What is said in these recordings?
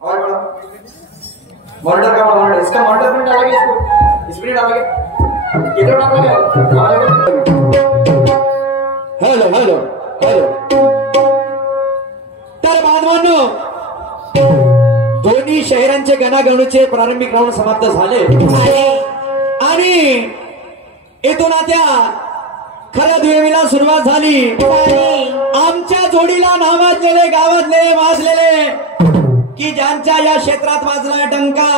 और बड़ा मॉनिटर का मॉनिटर, इसका मॉनिटर प्रिंट डालोगे, इसको स्प्रिंट डालोगे, किधर डालोगे? Hello hello hello. तर बांधवांनो, दोन्ही शहरांचे गणागणूचे प्रारंभिक राऊंड समाप्त झाले आणि इथून आता खऱ्या दुहेरीला सुरुवात झाली. आमच्या जोडीला नावाजलेले, गावाजलेले की ज्यांच्या या क्षेत्रात वाजला डंका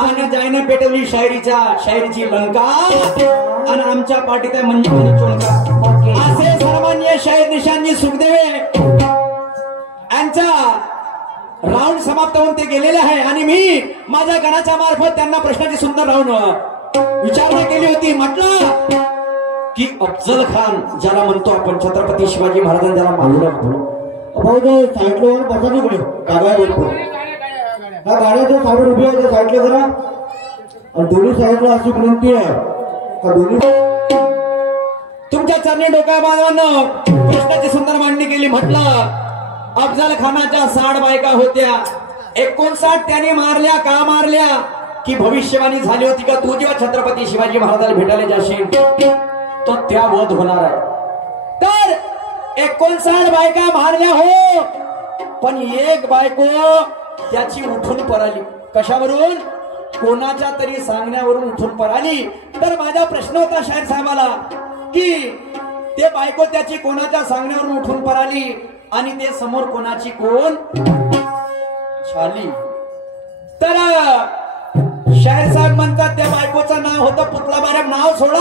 आणि जायने पेटवली शायरीची लंका आणि आमच्या पाठीत आहे म्हणजे चोंका. असे सर्वमान्य शाहीर निशांजी सुखदेवे यांचा राऊंड समाप्त होऊन ते गेलेले आहे आणि मी माझ्या गणाच्या मार्फत त्यांना प्रश्नाची सुंदर राऊंड विचारणा केली होती. म्हटलं की अफजल खान ज्याला म्हणतो आपण, छत्रपती शिवाजी महाराजांनी ज्याला मानलं म्हणतो, साईडला बसा तिकडे गाड्या बोलतो, ह्या गाड्याच्या साईडवर उभी आहे, साईडला जरा, आणि दोन्ही साईडला अशी विनंती आहे का दोन्ही तुमच्या चरणी डोक्या बांधवांना प्रश्नाची सुंदर मांडणी केली. म्हटलं अफजल खानाच्या 60 बायका होत्या, 59 त्याने मारल्या. का मारल्या? की भविष्यवाणी झाली होती का तू जेव्हा छत्रपती शिवाजी महाराजाला भेटायला जाशील तो त्या वध होणार आहे. तर 59 बायका मारल्या हो, पण एक बायको त्याची उठून पळाली. कशावरून? कोणाच्या तरी सांगण्यावरून उठून पळाली. तर माझा प्रश्न होता शाहीर साहेबाला की ते बायको त्याची कोणाच्या सांगण्यावरून उठून पळाली आणि ते समोर कोणाची कोण छाली. तर शाहीर साहेब म्हणतात त्या बायकोचं नाव होतं पुतलाबाई. नाव सोडा,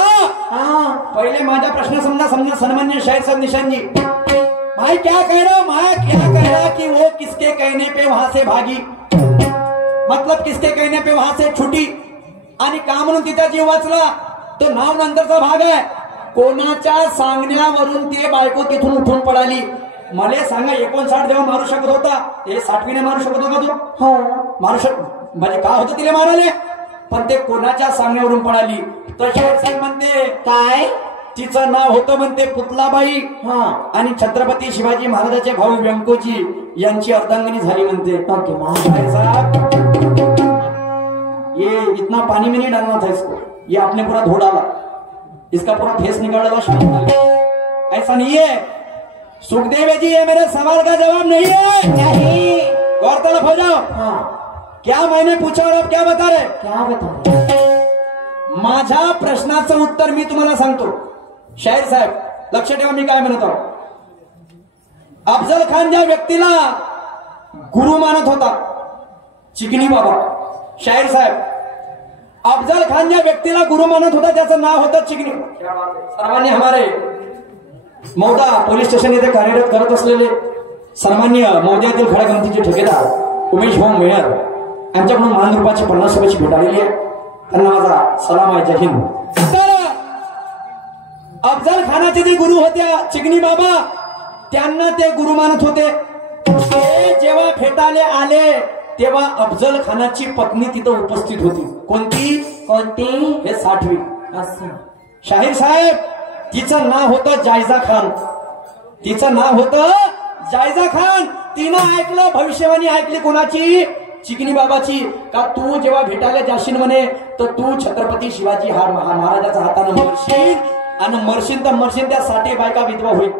पहिले माझा प्रश्न समजा सन्मान्य शाहीर साहब निशांजी, भाई क्या कह रहा, मैं क्या कह रहा कि वो किसके कहने पे वहां से भागी, मतलब किसके कहने पे वहां से छुटी आणि का म्हणून तिचा जीव वाचला, तो नाव नंतरचा भाग आहे. कोणाच्या सांगण्यावरून ते बायको तिथून उठून पडाली. मला सांगा 59 जेव्हा मारू शकत होता, ते 60वीने मारू शकत होता तो? हो मारू म्हणजे का होतं तिला मारायला, पण ते कोणाच्या सांगण्यावरून पळाली. तर शाहीर साहेब म्हणते काय, तिचं नाव होतं म्हणते पुतलाबाई आणि छत्रपती शिवाजी महाराजाचे भाऊ व्यंकोजी यांची अर्धांगिनी झाली म्हणते. शाहीर साहब ये इतना पानी में नहीं डालना था इसको, ये आपने पूरा धो डाला, इसका पूरा फेस निकाल डाला. ऐसा नहीं है सुखदेव जी, ये मेरे सवाल का जवाब नहीं है. गौरतलब हो जाओ. क्या मैंने पूछा और आप क्या बता रहे? क्या बता रहे? माझ्या प्रश्नाचं उत्तर मी तुम्हाला सांगतो. शाहीर साहेब लक्ष ठेवा मी काय म्हणत आहोत. अफजल खान ज्या व्यक्तीला गुरु मानत होता, चिकनी बाबा. शाहीर साहेब अफजल खान ज्या व्यक्तीला गुरु मानत होता त्याचं नाव होतं चिकनी. सर्वांनी हमारे मौदा पोलीस स्टेशन येथे कार्यरत करत असलेले सन्मान्य मौद्यातील खड्या गमतीचे ठेकेदार उमेश भाऊ मेयर यांच्याकडून मानरूपाची 50 रुपयाची भेट आलेली आहे. त्यांना माझा सलाम आहे. जय हिंद. तर अफजल खानाचे जे गुरु होत्या चिकनी बाबा, त्यांना ते गुरु मानत होते. ते जेव्हा भेटाले आले तेव्हा अफजल खानाची पत्नी तिथं उपस्थित होती. कोणती? हे 60वी. शाहीर साहेब तिचं नाव होतं जायजा खान. जायजा खान. तिनं ऐकलं, भविष्यवाणी ऐकली कोणाची? चिकनी बाबाची. का तू जेव्हा भेटायला जाशील म्हणे तर तू छत्रपती शिवाजी महाराजाच्या हातानं मरशील आणि मरशील त्या 60 बायका विधवा होईल.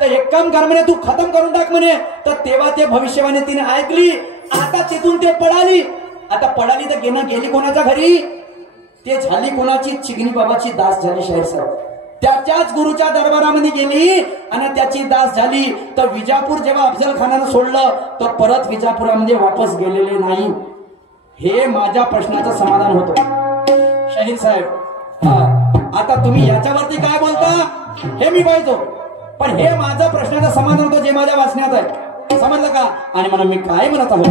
तर एक काम कर म्हणे, तू खतम करून टाक म्हणे. तर तेव्हा ते भविष्यवाणी तिने ऐकली. आता तिथून ते पळाली. आता पळाली तर गेली कोणाच्या घरी? ते झाली कोणाची? चिकनी बाबाची दास झाली. शाहीर साहेब त्याच्याच गुरुच्या दरबारामध्ये गेली आणि त्याची दास झाली. तर विजापूर जेव्हा अफजल खानानं सोडलं तर परत विजापुरामध्ये वापस गेलेले नाही. हे माझ्या प्रश्नाचं समाधान होतं. शाहीर साहेब आता तुम्ही याच्यावरती काय बोलता हे मी पाहतो, पण हे माझं प्रश्नाचं समाधान होतं जे माझ्या वाचण्यात आहे. समजलं का? आणि म्हणून मी काय म्हणत आहोत,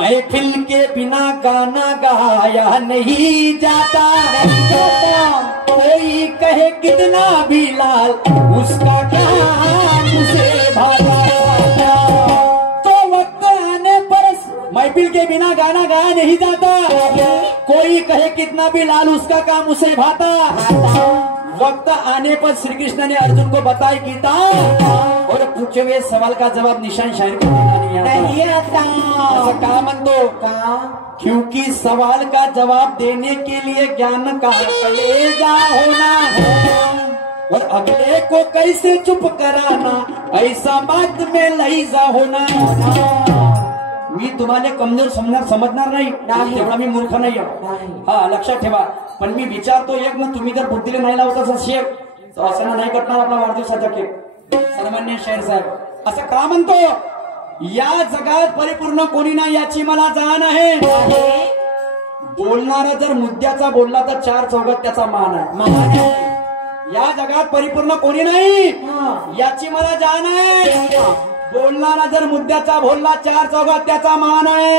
महफिल के बिना गाना गाया नहीं जाता. कोई कहे कितना भी लाल उसका काम से भागा. तो वक्त आने पर महफिल के बिना गाना गाया नहीं जाता। कोई कहे कितना भी लाल उसका काम उसे भाता। वक्त आने पर श्री कृष्ण ने अर्जुन को बताई गीता और पूछे हुए सवाल का जवाब निशान शायर को देना नहीं आता। ऐसा कहा मन दो का, क्योंकि सवाल का जवाब देने के लिए ज्ञान का कलेजा होना और अगले को कैसे चुप कराना, ऐसा बात में लहीजा होना। मी तुम्हाला कमजोर समजणार नाही, तेवढा मी मूर्ख नाही हा लक्षात ठेवा। पण मी विचारतो एक ना, तुम्ही जर बुद्धीला नाही लावत असेल तर असं नाही कटणार आपला वाढदिवसाचा केक। सन्मान्य शाहीर साहेब असं का म्हणतो, या जगात परिपूर्ण कोणी नाही याची मला जाण आहे। बोलणारा जर मुद्द्याचा बोलला तर चार चौघात त्याचा मान आहे। या जगात परिपूर्ण कोणी नाही याची मला जाण आहे। बोलणारा जर मुद्द्याचा बोलला चार चौघात त्याचा मान आहे।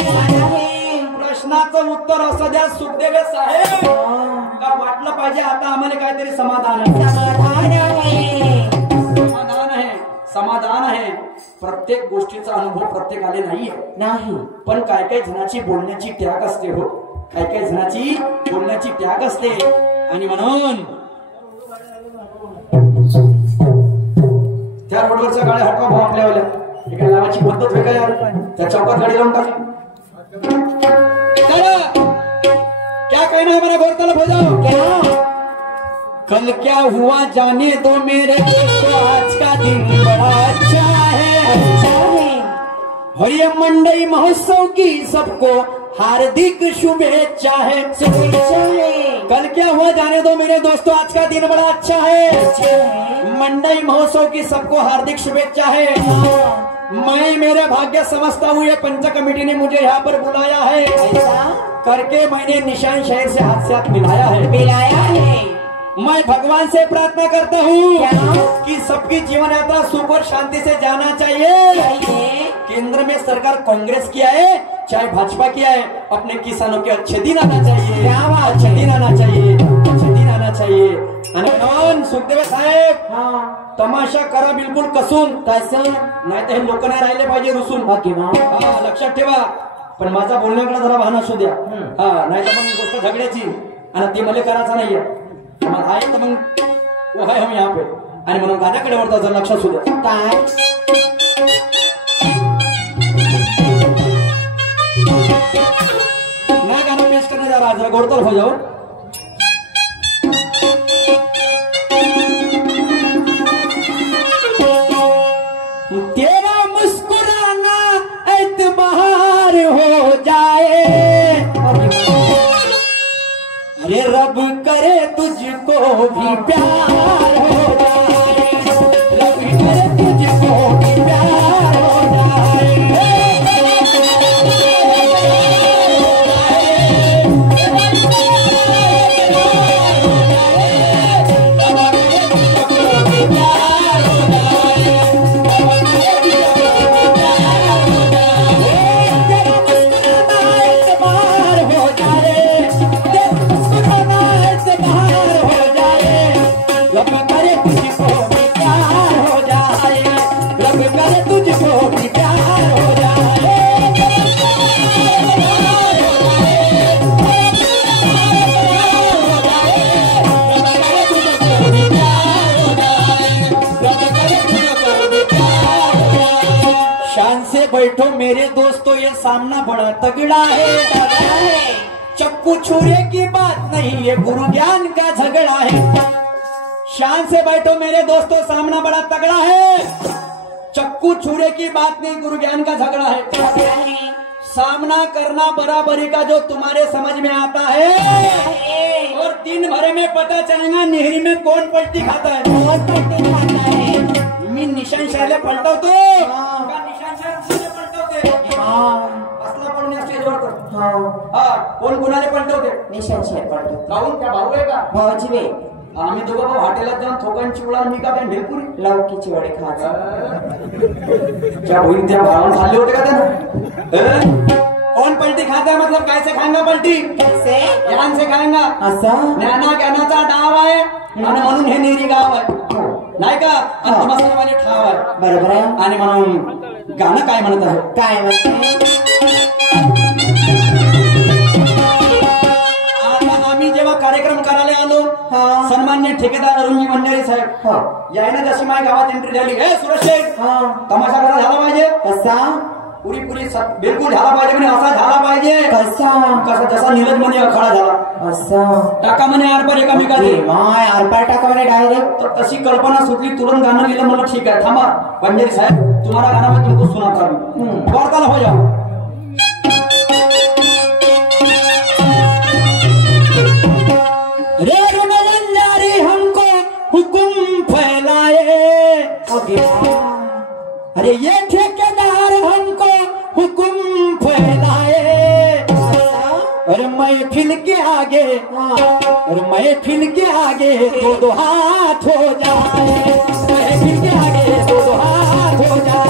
प्रश्नाचं उत्तर असं द्या सुखदेव साहेब, का वाटलं पाहिजे आता आम्हाला काहीतरी समाधान आहे। समाधान आहे, समाधान आहे। प्रत्येक गोष्टीचा अनुभव प्रत्येकाला नाही, पण काय काय जणाची बोलण्याची त्याग असते हो, काय काय जणाची बोलण्याची त्याग असते। आणि म्हणून त्या रोडवरच्या गाड्या हटवा भाऊ आपल्यावाल्या, इकडे लावायची पद्धत वेगळी यार, त्या चौकात गाडी लावून टाकली। क्या कहना है हमारा गौरतलब हो जाओ क्या? कल क्या हुआ जाने दो मेरे दोस्तों, आज का दिन बड़ा अच्छा है। और ये मंडई महोत्सव की सबको हार्दिक शुभेच्छा है। कल क्या हुआ जाने दो मेरे दोस्तों, आज का दिन बड़ा अच्छा है। मंडई महोत्सव की सबको हार्दिक शुभेच्छा है। मैं मेरे भाग्य समझता हूँ ये पंच कमेटी ने मुझे यहाँ पर बुलाया है, करके मैंने निशान शहर से हाथ से हाथ मिलाया है। मैं भगवान से प्रार्थना करता हूँ कि सबकी जीवन यात्रा सुख और शांति से जाना चाहिए। केंद्र में सरकार कांग्रेस की है चाहे भाजपा की है, अपने किसानों के अच्छे दिन आना चाहिए, अच्छे दिन आना चाहिए, अच्छे दिन आना चाहिए। आणि सुखदेव साहेब तमाशा करा बिलकुल कसून, नाही तर हे लोक नाही राहिले पाहिजे रुसून। हा लक्षात ठेवा, पण माझा बोलण्याकडे जरा भान असू द्या। हा नाही तर मग गोष्ट झगड्याची आणि ती मला करायचं नाहीये, मग आहे तर मग वो है हम यहाँ पे। आणि म्हणून गाण्याकडे वरता जर लक्ष असू द्या। काय मैं गाना पेश करने जा रहा, जरा गौरतलब हो जाओ। तेरा मुस्कुराना एतबार हो जाए, अरे रब करे तुझको भी प्यार हो जाए, रब करे तुझको भी प्यार हो जाए। बैठो मेरे दोस्तों ये सामना बड़ा तगड़ा है। चक्कू छुरे की बात नहीं ये गुरु ज्ञान का झगड़ा है। शान से बैठो मेरे दोस्तों सामना बड़ा तगड़ा है। चक्कू छुरे की बात नहीं गुरु ज्ञान का झगड़ा है। सामना करना बराबरी का जो तुम्हारे समझ में आता है, और दिन भर में पता चलेगा नेहरी में कौन पलटी खाता है। कौन पलटी खाता है? मी निशान शायला पलटवतो का निशान शायला पलटवते? असला पडणे स्टेजवर कोण कुणाला पलटवते? निशान शायल पलटवते। काहून त्या भाऊ आहे का? भावाची वे आम्ही दोघं भाऊ हॉटेलात जाऊन थोकांची उडा मी का भेलपुरी लौकीची वडे खायचं क्या होईल? त्या भावाला खाल्ले होते का त्यानं? कौन पलटी खाता है मतलब कैसे खाएंगा पलटी? कैसे? ज्ञान से खाएंगा। असं ज्ञाना ज्ञानाचा डाव आहे आणि म्हणून हे नेरी गाव आहे नाही का? आणि मसालेवाले ठाव आहे बरोबर आहे। आणि म्हणून गाणं काय म्हणत आहे? काय म्हणते? सन्मान्य ठेकेदार अरुणजी मंडळी साहेब यायनं जशी माझ्या गावात एंट्री झाली हे सुरेश शेठ तमाशा कसा झाला पाहिजे कसा पुरी बिलकुल झाला पाहिजे म्हणे असा झाला पाहिजे कसा जसा नीरज म्हणे अखाडा झाला असा टाका म्हणे आरपार एकामेकाने माय आरपार टाका म्हणे डायरेक्ट तर तशी कल्पना सुचली तुरंत गाणं लिहिलं मला ठीक आहे थांबा पंजारी साहेब तुम्हाला गाणं मैं तुमको सुनाता हूं वार्तालाप हो जाओ रे रे हमको हुकुम फैलाए अरे ये ठेकेदार हमको हुकुम फैलाए और महफिल के आगे और महफिल के आगे दो हाथ हो जाए महफिल के आगे दो हाथ हो जाए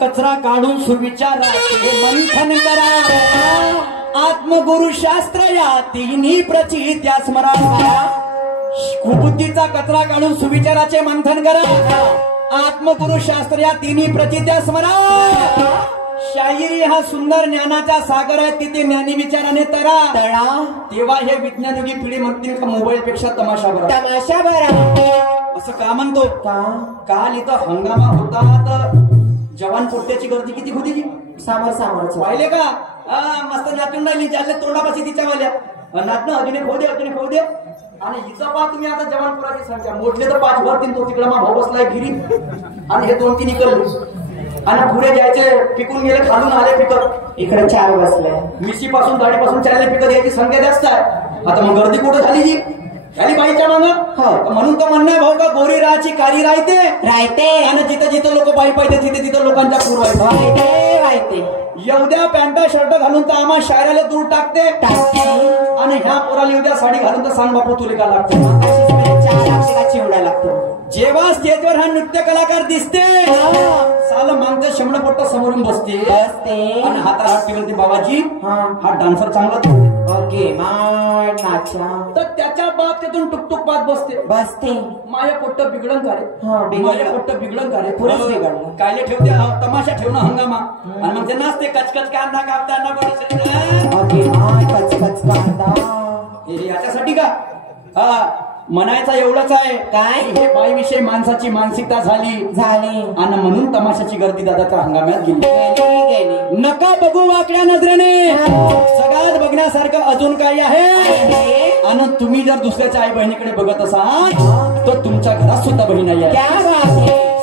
कचरा काढून सुविचाराचे मंथन करा आत्मगुरु शास्त्र या तिन्ही प्रचित्या स्मरा कुबुद्धीचा कचरा काढून सुविचाराचे मंथन करा आत्मगुरु शास्त्र या तिन्ही प्रचित्या स्मरा शाहिरी हा सुंदर ज्ञानाचा सागर आहे तिथे ज्ञानी विचाराने तळा तेव्हा हे विज्ञानयुगी पिढी म्हणतील का मोबाईल पेक्षा तमाशा बरा असं का म्हणतो काल इथं हंगामा होता तर जवान पोट्याची गर्दी किती होती जी सामर पाहिले का मस्त नाचून राहिली ज्याला तोंडापाशी तिच्या वाल्या नाचणं अजून खाऊ दे आणि इथं पहा तुम्ही आता जवान पोराची संख्या मोठले तर 5 भरतील तो तिकडे मा भाऊ बसलाय गिरी आणि हे 2-3 इकडले आणि पुढे जायचे पिकून गेले खालून आले पिकत इकडे 4 बसले मिशी पासून दाढीपासून चालले पिकत याची संख्या जास्त आहे आता मग गर्दी कुठं झाली जी झाली बाईच्या मागं म्हणून तर म्हणणं भाऊ का गोरी राहायची कारी राहते आणि जिथं जिथं लोक पायी पाहिजे तिथं लोकांच्या पूर्व राहते एवढ्या पॅन्टा शर्ट घालून तर आम्हा शायराला दूर टाकते आणि ह्या पोराला एवढ्या साडी घालून तर सांग बापू तुला का लागतो चिवडा लागतो जेव्हा स्टेजवर हा नृत्य कलाकार दिसते साल मागचं शंभर पोट्ट समोरून बसते आणि हातात हात टिकवते बाबाजी हा डान्सर चांगला ओके माय नाचा तर त्याच्या बाप त्यातून टुकटुक पात बसते माझ्या पोट्ट बिघडन करे माझ्या पोट्ट बिघडन करे पुरेच बिघडलं कायले ठेवते तमाशा ठेवणं हंगामा आणि मग ते नाचते कचकच कांदा कापताना ओके माय कचकच कांदा याच्यासाठी का म्हणायचा एवढंच आहे काय हे बाईविषयी माणसाची मानसिकता झाली आणि म्हणून तमाशाची गर्दी दादाच्या हंगामात गेली नका बघू वाकड्या नजरेने सगळ्यात बघण्यासारखं अजून काही आहे आणि तुम्ही जर दुसऱ्याच्या आई बहिणीकडे बघत असाल तर तुमच्या घरात सुद्धा बहीण आहे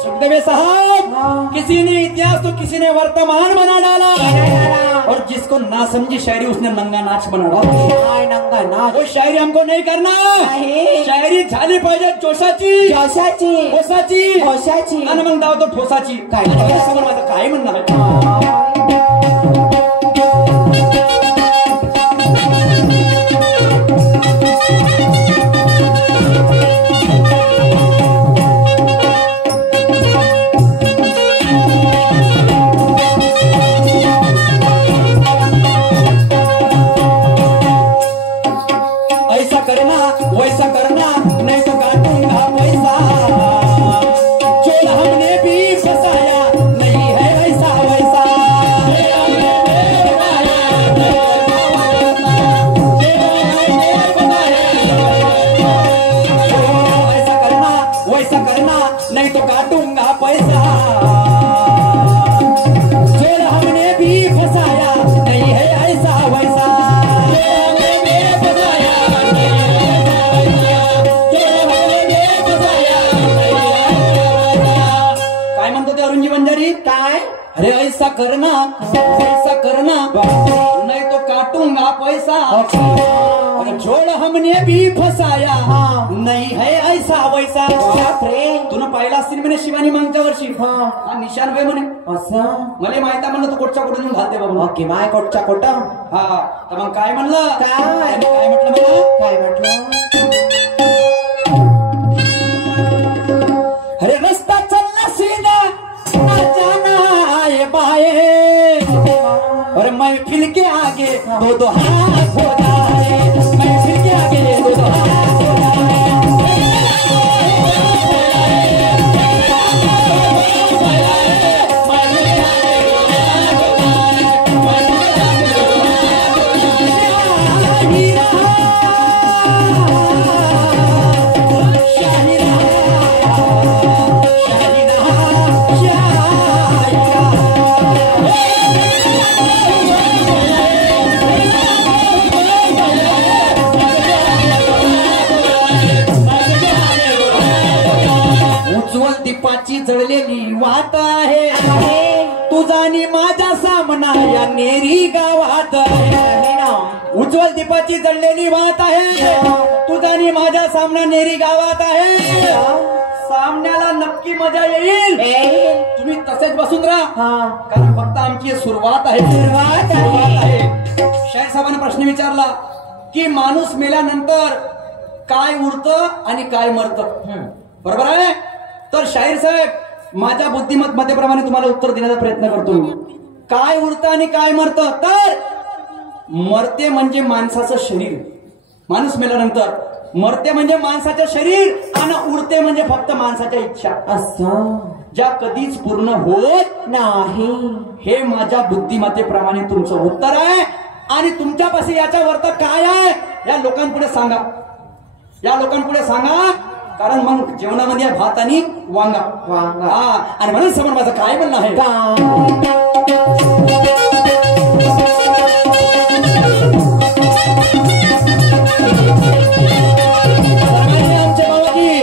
सुखदेव साहब किसी ने इतिहास तो किसी ने वर्तमान बना डाला और जिसको ना समझी शायरी उसने नंगा नाच बना डाला नंगा नाच वो शायरी हमको नहीं करना शायरी झाली पाहिजे जोशाची आणि मग दाव तो ठोसाची काय समोर माझं काय म्हणणं आहे ऐसा करना नहीं तो काटूंगा पैसा और छोड़ हमने भी फसाया हाँ। नहीं है ऐसा वैसा. बापरे. तुला पाहिला असतील म्हणे शिवानी मागच्या वर्षी. हा. निशान वे म्हणे. असं मला माहित आहे म्हणलं तू कोटच्या कोटून येऊन घालते बाबा. ओके माय कोटच्या कोट. हा तर मग काय म्हणलं. काय म्हटलं मला. काय म्हटलं. अरे रस्ता चलना सीधा ना जाना आए बाए और महफिल के आगे दो दो हाथ हो जाए. महफिल के आगे दो दो हाथ हो जाए. दीपाची जळलेली वाट आहे तुझा आणि माझा सामना या नेरी गावात आहे. उज्ज्वल दीपाची जळलेली वाट आहे तुझा आणि माझा सामना नेरी गावात आहे. सामन्याला नक्की मजा येईल. तुम्ही तसेच बसून राहा कारण फक्त आमची सुरुवात आहे. सुरुवात आहे. शाहीर साहेबांनी प्रश्न विचारला की माणूस मेल्यानंतर काय उरतं आणि काय मरतं. बरोबर आहे. तर शाहीर साहेब माझ्या बुद्धिमत मतेप्रमाणे तुम्हाला उत्तर देण्याचा प्रयत्न करतो. काय उरतं आणि काय मरतं. तर मरते म्हणजे माणसाचं शरीर. माणूस मेल्यानंतर मरते म्हणजे माणसाचं शरीर आणि उरते म्हणजे फक्त माणसाच्या इच्छा. असं ज्या कधीच पूर्ण होत नाही. हे माझ्या बुद्धिमत्तेप्रमाणे तुमचं उत्तर आहे. आणि तुमच्यापाशी याच्या वर्त काय आहे या लोकांपुढे सांगा. या लोकांपुढे सांगा कारण मग जेवणामध्ये भात आणि वांगा. हा आणि म्हणून समोर माझं काय म्हणणं आहे. आमच्या बाबाजी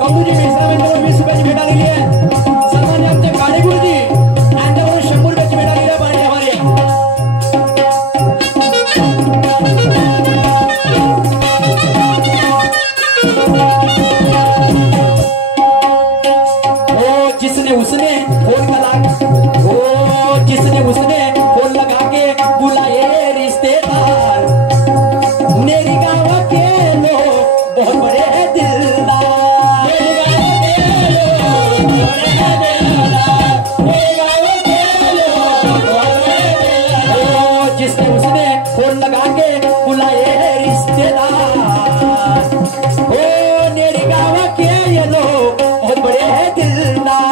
कौडूजी मिश्रा यांच्यावर 20 रुपयाची भेट आलेली आहे. सर्वांनी आमचे गाडी गुरुजी यांच्यावर 100 रुपयाची भेट आलेली आहे. जिसने उसने फोन लगा के बुलाए रिश्तेदार. मेरी गाँव के लोग बहुत बड़े दिलदार. जिसने उसने फोन लगा के बुलाए रिश्तेदार. ओ मेरी गाँव के ये लोग बहुत बड़े दिलदार.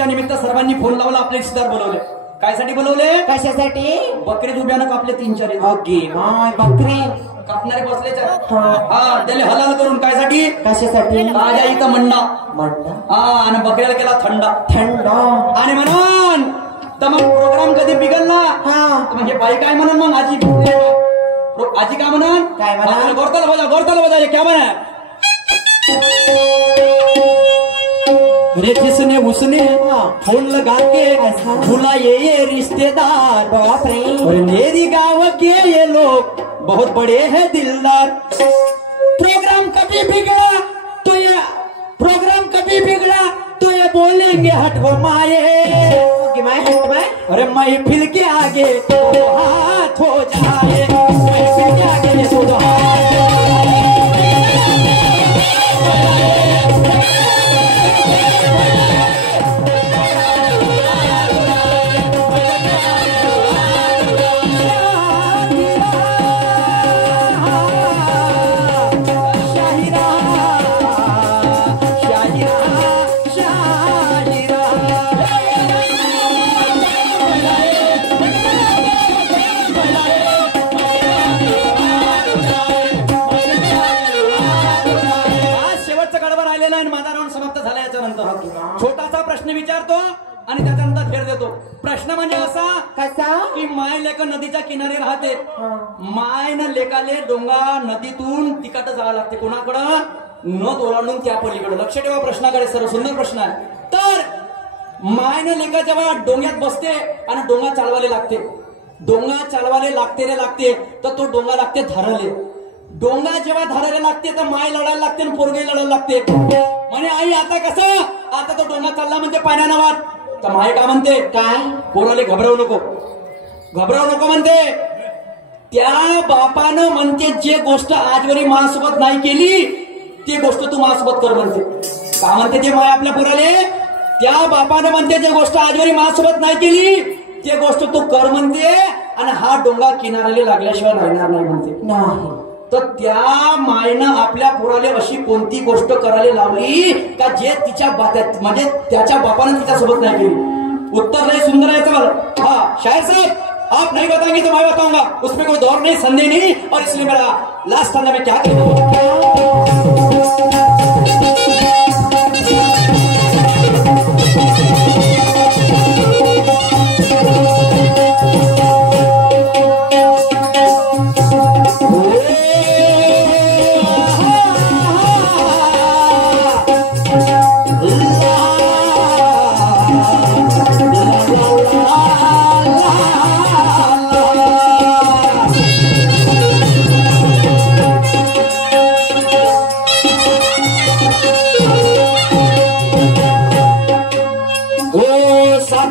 निमित्त सर्वांनी फोन लावला. आपले रिश्तेदार बोलवले. कायसाठी बोलवले. कशासाठी. बकरी दुब्यानं कापले 3-4. माय बकरी कापणारे बसलेच. हा त्याला हलाल करून कायसाठी. कशासाठी. ताज्या इथं मंडा. हा आणि बकऱ्याला केला थंडा. आणि म्हणून तर मग प्रोग्राम कधी बिघडला म्हणजे बाई काय म्हणून मग आजी आजी काय म्हणून. काय म्हणा. गोरताला बजा क्या म्हणा. जिसने उसने फोन लगा के बुलाए ये रिश्तेदार. और मेरी गाँव के ये लोग बहुत बड़े हैं दिलदार. प्रोग्राम कभी बिगड़ा तो ये बोलेंगे हटो माए. अरे महफिल के आगे दो हाथ हो जाए. महफिल के आगे दो हाथ. छोटासा प्रश्न विचारतो आणि त्याच्यानंतर फेर देतो. प्रश्न म्हणजे असा कसा की माय लेका नदीच्या किनारी राहते. माय न लेकाले डोंगा नदीतून तिकट जावं लागते. कोणाकडं. नद ओलांडून त्या पलीकडे. लक्ष ठेवा प्रश्नाकडे. सर्व सुंदर प्रश्न आहे. तर मायनं लेका जेव्हा डोंग्यात बसते आणि डोंगा चालवाले लागते, डोंगा चालवाले लागते रे लागते तर तो डोंगा लागते धरले. डोंगा जेव्हा धरायला लागते तर माय लढायला लागते आणि पोरगे लढायला लागते. म्हणे आई आता कसं, आता तो डोंगा चालला म्हणजे पाण्यानं वाट. तर माय का म्हणते, काय पोराले घबरावू नको, घबरावू नको म्हणते. त्या बापानं म्हणते जे गोष्ट आजवरी माझ्यासोबत नाही केली ती गोष्ट तू माझ्यासोबत कर म्हणते. का म्हणते ते माय आपल्या पोराले, त्या बापानं म्हणते जे गोष्ट आजवरी माझ्यासोबत नाही केली ते गोष्ट तू कर म्हणते. आणि हा डोंगा किनाऱ्याला लागल्याशिवाय राहणार नाही म्हणते. नाही तर त्या मायनं आपल्या पोराले अशी कोणती गोष्ट करायला लावली का जे तिच्या म्हणजे त्याच्या बापानं तिच्यासोबत नाही केली. उत्तर लय सुंदर आहे सवाल. हाँ शायर साहब, आप नहीं बताएंगे तो मैं बताऊंगा, उसमें कोई दौर नहीं संदेह नहीं. और इसलिए मेरा लास्ट अंदर में क्या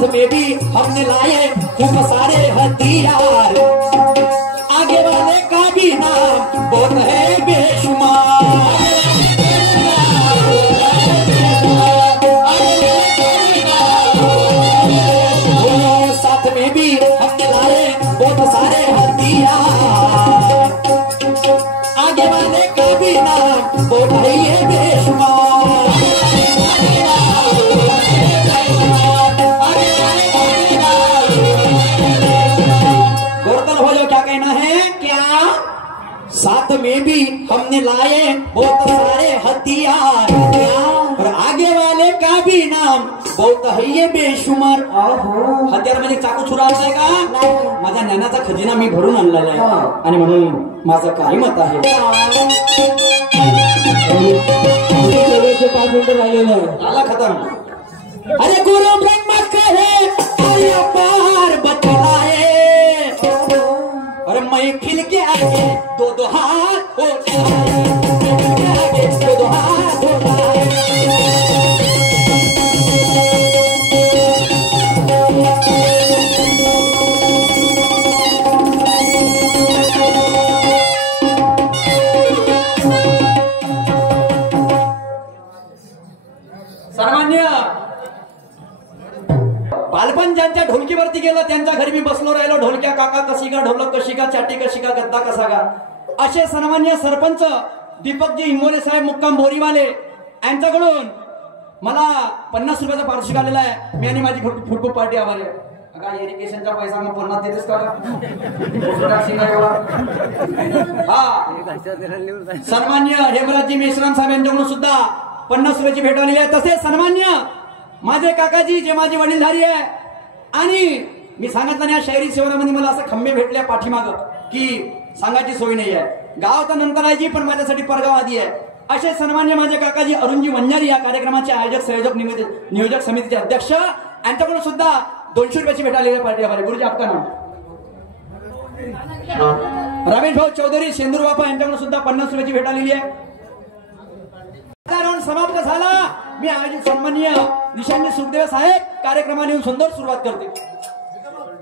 में भी हमने लाए खूब सारे हथियार, आगे वाले का भी नाम बहुत है बेशुमार. साथ में भी हमने लाए बहुत सारे हथियार, आगे वाले का भी नाम बहुत है ये बेशुमार. साथ में भी हमने लाए बहुत सारे हथियार, और आगे वाले का भी नाम बहुत है ये बेशुमार. हत्यार म्हणजे चाकू छुरा आहे का, माझ्या ज्ञानाचा खजिना मी भरून आणलेला आहे आणि म्हणून माझं काय मत आहे. 5 मिनिटं राहिलेलं झाला खतम. अरे गुरु ब्रह्मा कहे आया पार बतलाए, और महफिल के आगे दो दो हाथ हो आगे दो दो हाथ हो. सर्वमान्य बालपण ज्यांच्या ढोलकीवरती गेलं त्यांच्या घरी मी बसलो राहिलो. ढोलक्या काका कशी का, ढोलक कशी का, चाटी कशी का, गद्दा कसा का. असे सन्मान्य सरपंच दीपकजी इंगोले साहेब मुक्काम बोरीवाले यांच्याकडून मला 50 रुपयाचा पारितोषिक आलेला आहे. मी आणि माझी फुटबॉल पार्टी आभारी आहे. इरिगेशनचा पैसा मग 50 देतेस का. हा सन्मान्य हेमराजजी मेश्राम साहेब यांच्याकडून सुद्धा 50 रुपयाची भेट आलेली आहे. तसेच सन्मान्य माझे काकाजी जे माझे वडीलधारी आहे, आणि मी सांगितलं नाही शहरी सेवनामध्ये मला असं खंबे भेटल्या पाठीमाग की सांगायची सोय नाही आहे. गाव तर नंतर आहे जी, पण माझ्यासाठी परगाव आधी आहे. असे सन्मान्य माझे काकाजी अरुणजी वंजारी या कार्यक्रमाचे आयोजक संयोजक नियोजक समितीचे अध्यक्ष यांच्याकडून सुद्धा 200 रुपयाची भेट आलेली पार्टी आभारी. गुरुजी आपका नाम. रमेश भाऊ चौधरी शेंदूर बापा यांच्याकडून सुद्धा 50 रुपयाची भेट आलेली आहे. राऊंड समाप्त झाला. मी आयोजित सन्माननीय निशांत सुखदेव साहेब कार्यक्रमाने सुंदर सुरुवात करते.